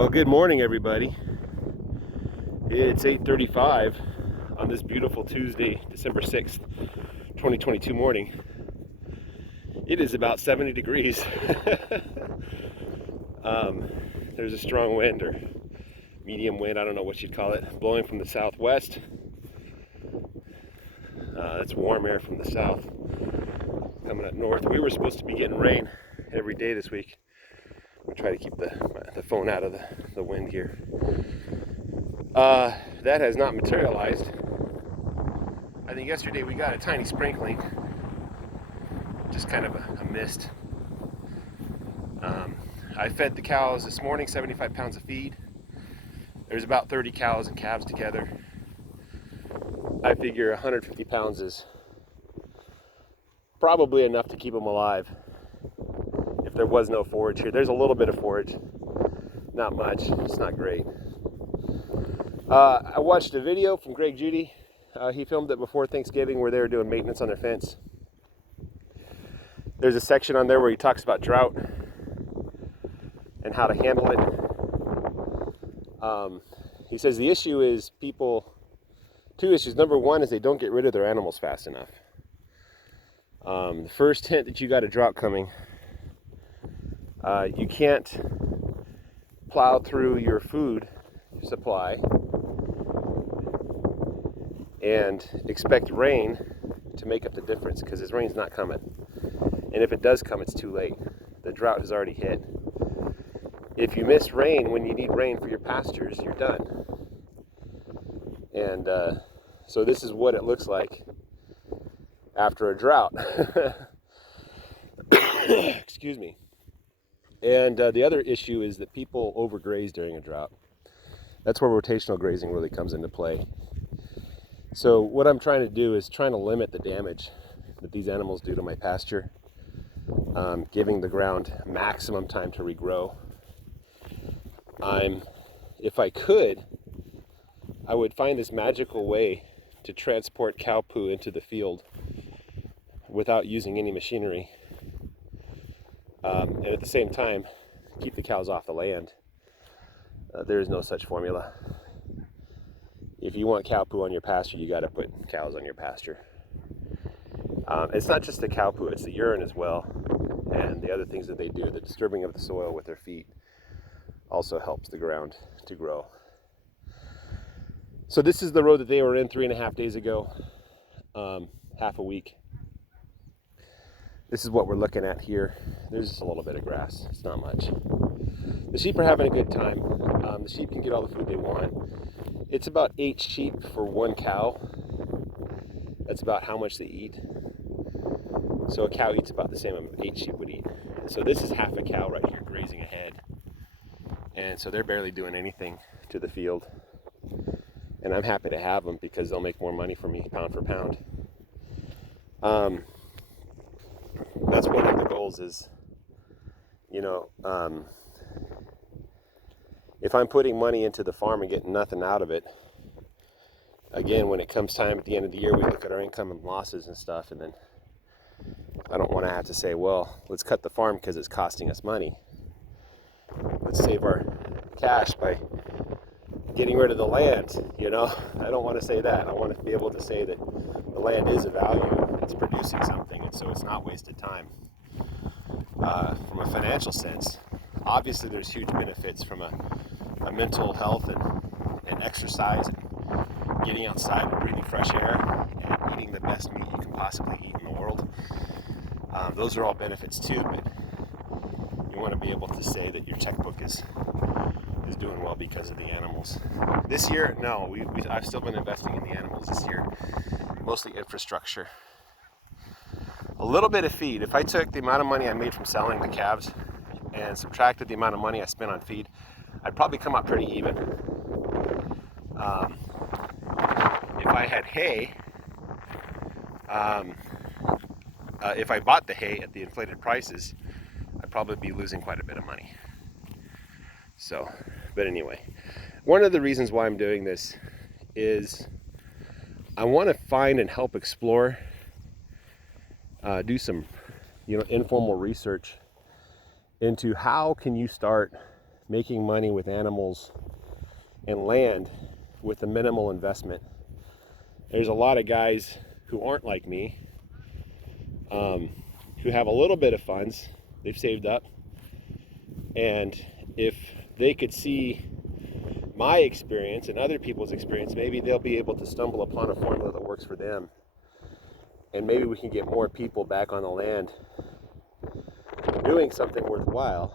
Well, good morning, everybody. It's 8:35 on this beautiful Tuesday, December 6th, 2022 morning. It is about 70 degrees. There's a strong wind or medium wind, I don't know what you'd call it, blowing from the southwest. That's warm air from the south coming up north. We were supposed to be getting rain every day this week. We'll try to keep the phone out of the wind here. That has not materialized. I think yesterday we got a tiny sprinkling, just kind of a mist. I fed the cows this morning 75 pounds of feed. There's about 30 cows and calves together. I figure 150 pounds is probably enough to keep them alive if there was no forage here. There's a little bit of forage, not much, it's not great. I watched a video from Greg Judy. He filmed it before Thanksgiving where they were doing maintenance on their fence. There's a section on there where he talks about drought and how to handle it. He says the issue is two issues. Number one is they don't get rid of their animals fast enough. The first hint that you got a drought coming, you can't plow through your food supply and expect rain to make up the difference, because this rain's not coming. And if it does come, it's too late. The drought has already hit. If you miss rain when you need rain for your pastures, you're done. And so this is what it looks like after a drought. Excuse me. And the other issue is that people overgraze during a drought. That's where rotational grazing really comes into play. So what I'm trying to do is trying to limit the damage that these animals do to my pasture, giving the ground maximum time to regrow. If I could, I would find this magical way to transport cow poo into the field without using any machinery, and at the same time keep the cows off the land. There is no such formula. If you want cow poo on your pasture, you got to put cows on your pasture. It's not just the cow poo, it's the urine as well, and the other things that they do. The disturbing of the soil with their feet also helps the ground to grow. So this is the road that they were in 3.5 days ago, half a week. This is what we're looking at here. There's just a little bit of grass, it's not much. The sheep are having a good time. The sheep can get all the food they want. It's about 8 sheep for 1 cow. That's about how much they eat. So a cow eats about the same amount 8 sheep would eat. So this is half a cow right here grazing ahead. And so they're barely doing anything to the field. And I'm happy to have them because they'll make more money for me pound for pound. That's one of the goals is, if I'm putting money into the farm and getting nothing out of it, again, when it comes time at the end of the year, we look at our income and losses and stuff, and then I don't want to have to say, well, let's cut the farm because it's costing us money. Let's save our cash by getting rid of the land, I don't want to say that. I want to be able to say that the land is a value, it's producing something, and so it's not wasted time. From a financial sense, obviously there's huge benefits from a mental health and exercise and getting outside and breathing fresh air and eating the best meat you can possibly eat in the world. Those are all benefits too, but you want to be able to say that your checkbook is doing well because of the animals. This year, no, I've still been investing in the animals this year, mostly infrastructure. A little bit of feed. If I took the amount of money I made from selling the calves and subtracted the amount of money I spent on feed, I'd probably come out pretty even. If I had hay, if I bought the hay at the inflated prices, I'd probably be losing quite a bit of money. So, but anyway, one of the reasons why I'm doing this is I want to find and help explore, do some, informal research into how can you start making money with animals and land with a minimal investment. There's a lot of guys who aren't like me, who have a little bit of funds they've saved up, and if they could see my experience and other people's experience, maybe they'll be able to stumble upon a formula that works for them, and maybe we can get more people back on the land doing something worthwhile.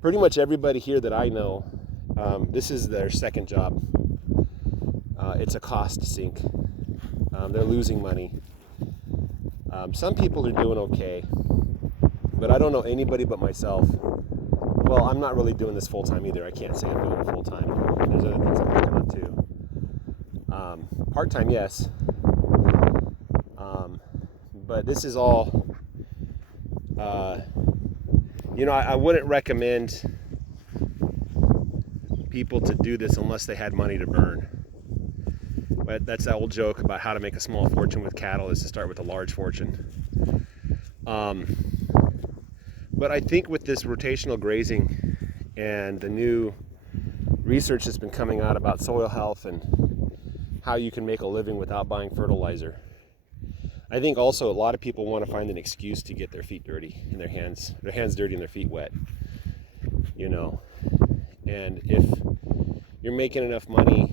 Pretty much everybody here that I know, this is their second job. It's a cost sink. They're losing money. Some people are doing okay, but I don't know anybody but myself. Well, I'm not really doing this full time either. I can't say I'm doing it full time. There's other things I'm working on too. Part time, yes. But this is all, I wouldn't recommend people to do this unless they had money to burn. But that's that old joke about how to make a small fortune with cattle is to start with a large fortune. But I think with this rotational grazing and the new research that's been coming out about soil health and how you can make a living without buying fertilizer, I think also a lot of people want to find an excuse to get their feet dirty and their hands dirty and their feet wet. And if you're making enough money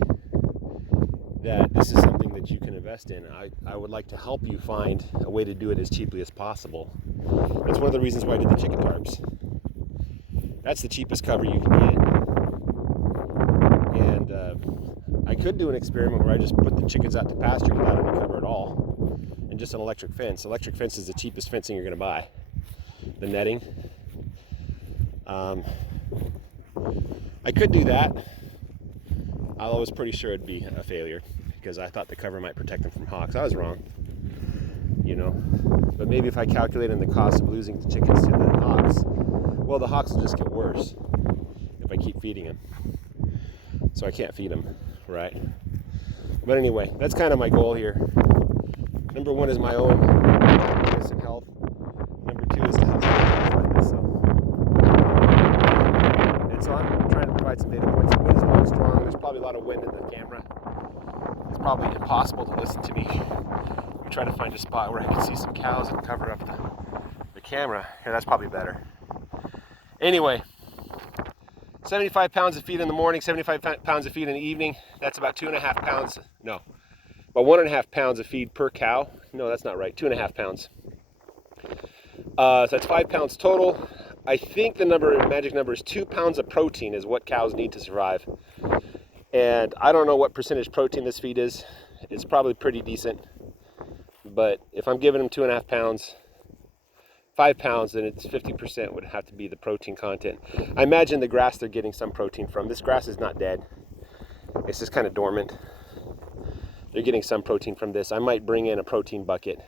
that this is something that you can invest in, I would like to help you find a way to do it as cheaply as possible. That's one of the reasons why I did the chicken tarps. That's the cheapest cover you can get. And I could do an experiment where I just put the chickens out to pasture without any cover at all, and just an electric fence. Electric fence is the cheapest fencing you're going to buy. The netting. I could do that. I was pretty sure it'd be a failure because I thought the cover might protect them from hawks. I was wrong, But maybe if I calculate in the cost of losing the chickens to the hawks, well, the hawks will just get worse if I keep feeding them. So I can't feed them, right? But anyway, that's kind of my goal here. Number one is my own fitness and health. Number two is to help people like this. And so I'm trying to provide some data points. The wind is blowing strong. There's probably a lot of wind in the camera. It's probably impossible to listen to me. I'm trying to find a spot where I can see some cows and cover up the camera. Here, that's probably better. Anyway, 75 pounds of feed in the morning, 75 pounds of feed in the evening. That's about 2.5 pounds. No, about 1.5 pounds of feed per cow. No, that's not right. 2.5 pounds. So that's 5 pounds total. I think the magic number is 2 pounds of protein is what cows need to survive. And I don't know what percentage protein this feed is. It's probably pretty decent. But if I'm giving them 2.5 pounds, 5 pounds, then it's 50% would have to be the protein content. I imagine the grass they're getting some protein from. This grass is not dead. It's just kind of dormant. They're getting some protein from this. I might bring in a protein bucket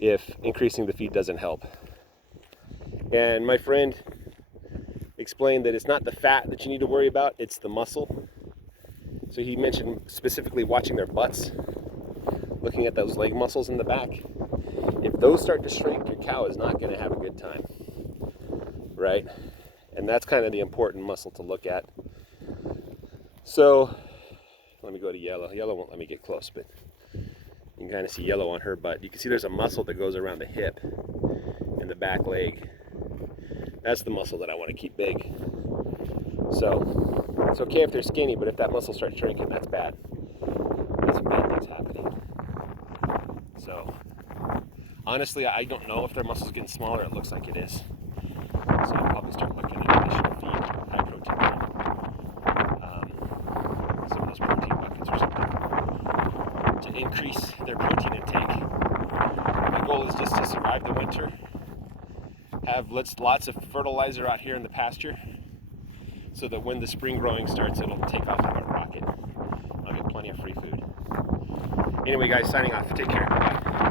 if increasing the feed doesn't help. And my friend explained that it's not the fat that you need to worry about, it's the muscle. So he mentioned specifically watching their butts, looking at those leg muscles in the back. If those start to shrink, your cow is not going to have a good time, right? And that's kind of the important muscle to look at. So let me go to Yellow. Yellow won't let me get close, but you can kind of see Yellow on her butt. You can see there's a muscle that goes around the hip and the back leg. That's the muscle that I want to keep big. So it's okay if they're skinny, but if that muscle starts shrinking, that's bad. That's some bad things happening. So honestly, I don't know if their muscle's getting smaller. It looks like it is. So I'll probably start looking at additional feed, high protein feed. Some of those protein buckets or something to increase their protein intake. My goal is just to survive the winter. Have lots of fertilizer out here in the pasture so that when the spring growing starts, it'll take off like a rocket. I'll get plenty of free food. Anyway, guys, signing off. Take care. Bye.